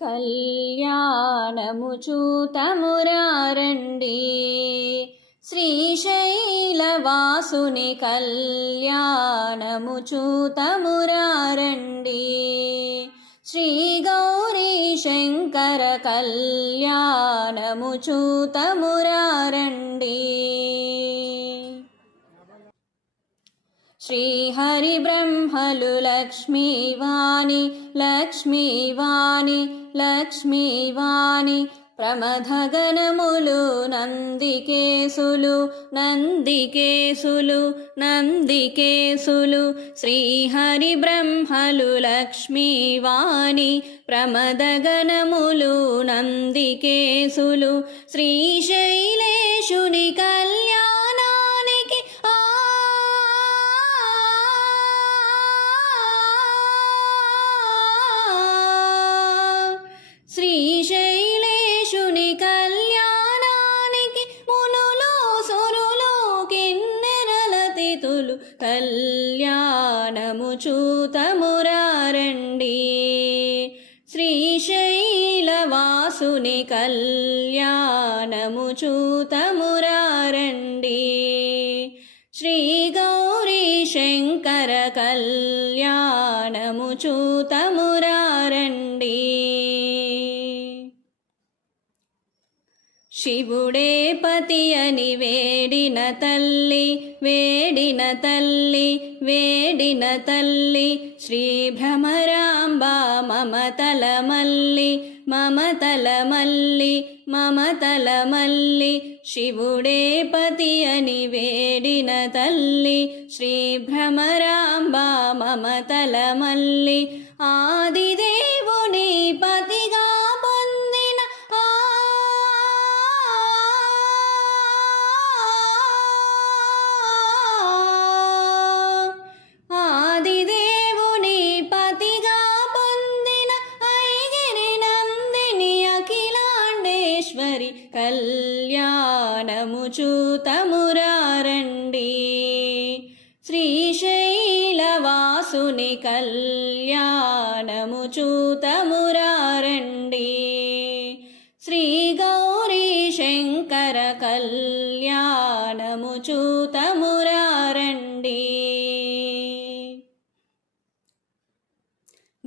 కళ్యాణము చూతమురారండి. శ్రీశైలవాసుని కళ్యాణము చూతమురారండి. శ్రీ గౌరీ శంకర కళ్యాణము చూతమురారండి. శ్రీహరి బ్రహ్మలు లక్ష్మీవాణి లక్ష్మీవాణి లక్ష్మీవాణి. ప్రమధగనములు నందికేశులు నందికేశులు నందికేశులు. శ్రీహరి బ్రహ్మలు లక్ష్మీవాణి ప్రమదగణములు నందికేశులు. కళ్యాణము చూతమురారండి శ్రీశైలవాసుని కళ్యాణము చూతమురారండి శ్రీ గౌరీ శంకర కళ్యాణము చూతమురారండి శివుడే పతి అని వేడిన తల్లి వేడిన తల్లి వేడిన తల్లి శ్రీ భ్రమరాంబ మమతల మల్లి మమతల మల్లి మమతల మల్లి శివుడే పతి అని వేడిన తల్లి శ్రీ భ్రమరాంబ మమతల మల్లి ఆదిదేవుని అఖిలాండేశ్వరి కళ్యాణము చూతమురారండి. శ్రీశైలవాసుని కళ్యాణము చూతమురారండి. శ్రీ గౌరీ శంకర కళ్యాణము చూత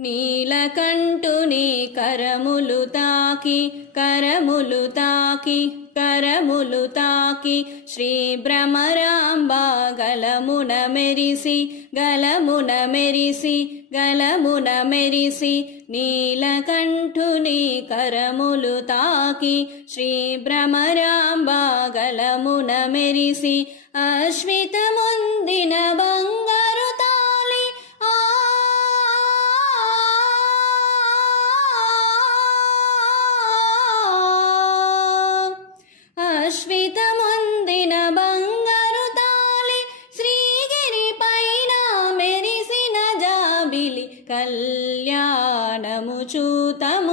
నీలకంఠుని కరములు తాకి కరములు తాకి కరములు తాకి శ్రీ భ్రమరాంబ గలమున మెరిసి గలమున మెరిసి గలమున మెరిసి నీలకంఠుని కరములు తాకి శ్రీ భ్రమరాంబ గలమున మెరిసి అశ్వితముందిన బంగారు కళ్యాణము చూతము.